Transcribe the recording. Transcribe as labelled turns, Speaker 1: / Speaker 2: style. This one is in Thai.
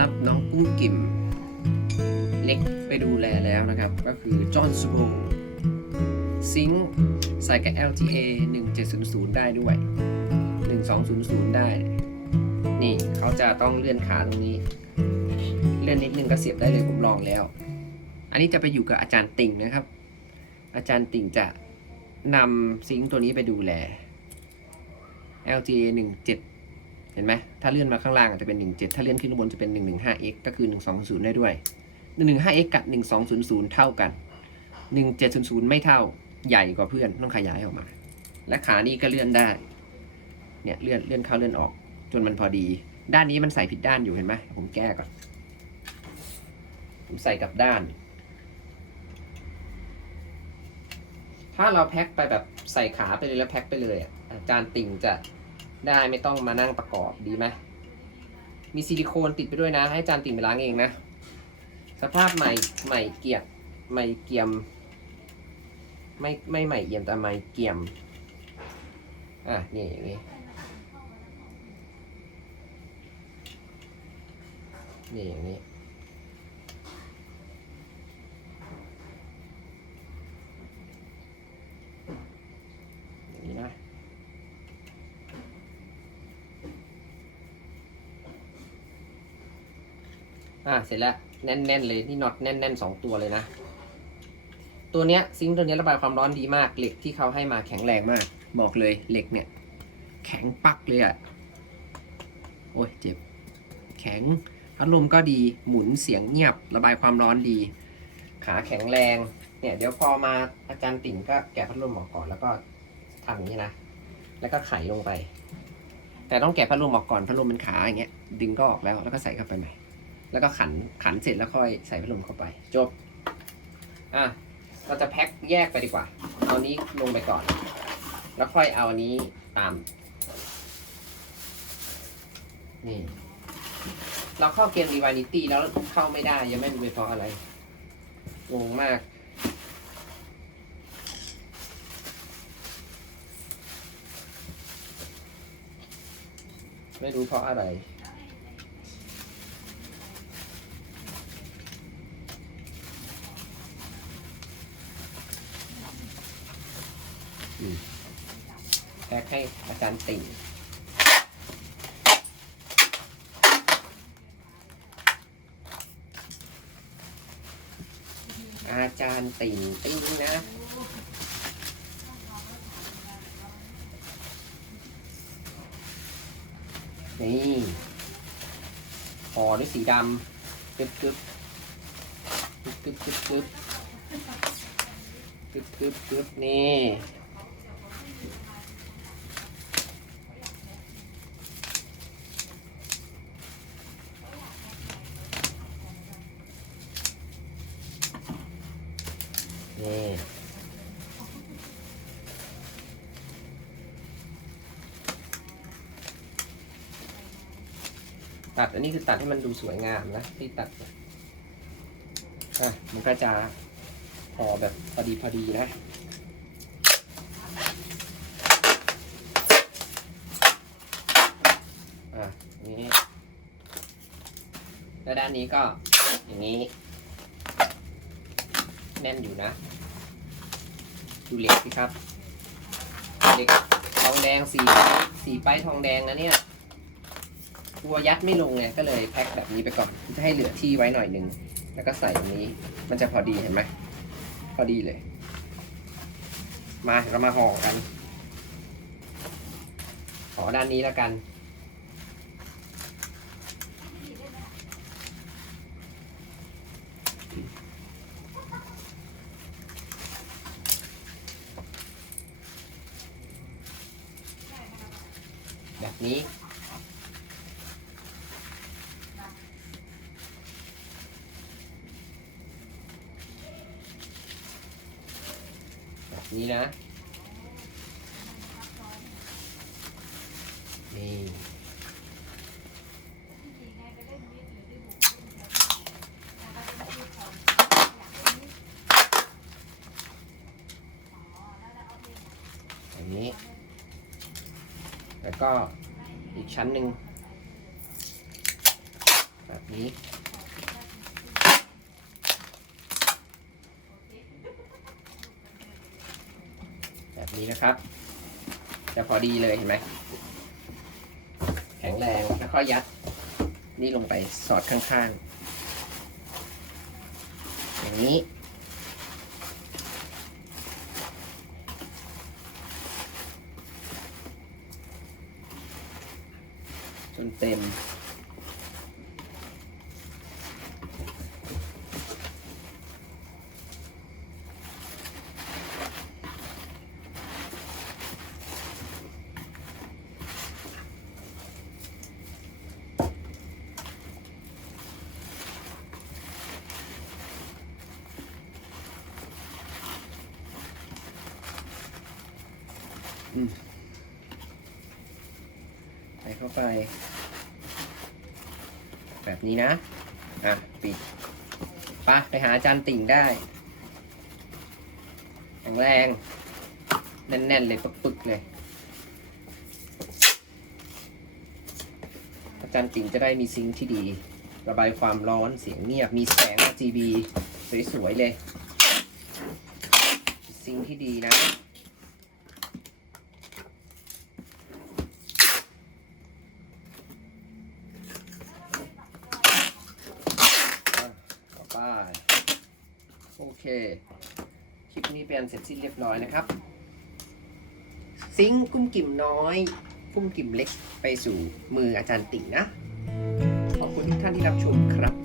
Speaker 1: รับน้องกุ้งกิ่มเล็กไปดูแลแล้วนะครับ ก็คือจอห์นซูโบซิงค์ใส่กับ LTA 1700 ได้ด้วย 1200 ได้ นี่เขาจะต้องเลื่อนขาตรงนี้ เลื่อนนิดนึงก็เสียบได้เลยผมลองแล้ว อันนี้จะไปอยู่กับอาจารย์ติ่งนะครับ อาจารย์ติ่งจะนำซิงค์ตัวนี้ไปดูแล LTA 17 เห็นไหมถ้าเลื่อนมาข้างล่างจะเป็น 17 ถ้าเลื่อนขึ้นข้างบนจะเป็น 115x ก็คือ 120 ได้ด้วย 115x กับ 1200 เท่ากัน 1700 ไม่เท่าใหญ่กว่าเพื่อนต้องขยายออกมา และขานี้ก็เลื่อนได้ เนี่ยเลื่อนเลื่อนเข้าเลื่อนออก จนมันพอดี ด้านนี้มันใส่ผิดด้านอยู่เห็นไหมผมแก้ก่อน ผมใส่กลับด้าน ถ้าเราแพ็คไปแบบใส่ขาไปเลยแล้วแพ็คไปเลยอาจารย์ติ่งจะ ได้ไม่ต้องมานั่งประกอบดีไหมมีซิลิโคนติดไปด้วยนะ ให้จานติ่งไปล้างเองนะ สภาพใหม่ใหม่เกียบใหม่เกียม ไม่ไม่ใหม่เอี่ยมแต่ใหม่เกียม อะนี่อย่างนี้นี่อย่างนี้ อย่างนี้นะ อ่าเสร็จแล้วแน่นๆเลยนี่น็อตแน่นๆสองตัวเลยนะ ตัวเนี้ยซิงค์ตัวเนี้ยระบายความร้อนดีมากเหล็กที่เขาให้มาแข็งแรงมาก บอกเลยเหล็กเนี่ย แข็งปักเลยอะ่ะโอ้ยเจ็บ แข็งพัดลมก็ดีหมุนเสียงเงียบระบายความร้อนดี ขาแข็งแรงเนี่ยเดี๋ยวพอมาอาจารย์ติ่งก็แกะพัดลมออกก่อนแล้วก็ทำอย่างนี้นะแล้วก็ไขลงไป แต่ต้องแกะพัดลมออกก่อนพัดลมเป็นขาอย่างเงี้ยดึงก็ออกแล้วแล้วก็ใส่เข้าไปใหม่ แล้วก็ขันขันเสร็จแล้วค่อยใส่พัดลมเข้าไป จบ อะเราจะแพ็คแยกไปดีกว่า เอานี้ลงไปก่อน แล้วค่อยเอาอันนี้ตาม นี่ เราเข้าเกมดีวานิตี้แล้วเข้าไม่ได้ ยังไม่รู้เป็นเพราะอะไรงงมาก ไม่รู้เพราะอะไร แพ็คให้อาจารย์ติ่งอาจารย์ติ่งติ่งนะ นี่ห่อด้วยสีดำกึบกึบกึบกึบกึบกึบกึบกึบกึบนี่ ตัดอันนี้คือตัดให้มันดูสวยงามนะที่ตัดอะมันก็จะพอแบบพอดีพอดีนะอะนี้แล้วด้านนี้ก็อย่างนี้ แน่นอยู่นะ ดูเหล็กสิครับเหล็กทองแดงสีสีป้ายทองแดงนะเนี่ย กลัวยัดไม่ลงไงก็เลยแพ็คแบบนี้ไปก่อนจะให้เหลือที่ไว้หน่อยนึง แล้วก็ใส่ตรงนี้ มันจะพอดีเห็นไหมพอดีเลย มาเรามาห่อกันห่อด้านนี้แล้วกัน แบบนี้ แบบ นี้นะ นี่แบบนี้ แล้วก็อีกชั้นหนึ่งแบบนี้ แบบ นี้นะครับจะพอดีเลยเห็นไหมแข็งแรงแล้วก็ยัด นี่ลงไปสอดข้างๆ อย่างนี้ จนเต็ม ใส่เข้าไป แบบนี้นะ อะ ปิดปะไปหาอาจารย์ติ่งได้แข็งแรง แน่น ๆ เลยปึกๆเลยอาจารย์ติ่งจะได้มีซิงที่ดี ระบายความร้อนเสียงเงียบ มีแสง RGB สวย ๆ เลย ซิงที่ดีนะ ต่อไปโอ เคคลิปนี้เป็นเสร็จสิ้นเรียบร้อยนะครับ ซิงค์กุ้มกิ่มน้อย กุ้มกิ่มเล็กไปสู่มืออาจารย์ติ่งนะ ขอบคุณทุกท่านที่รับชมครับ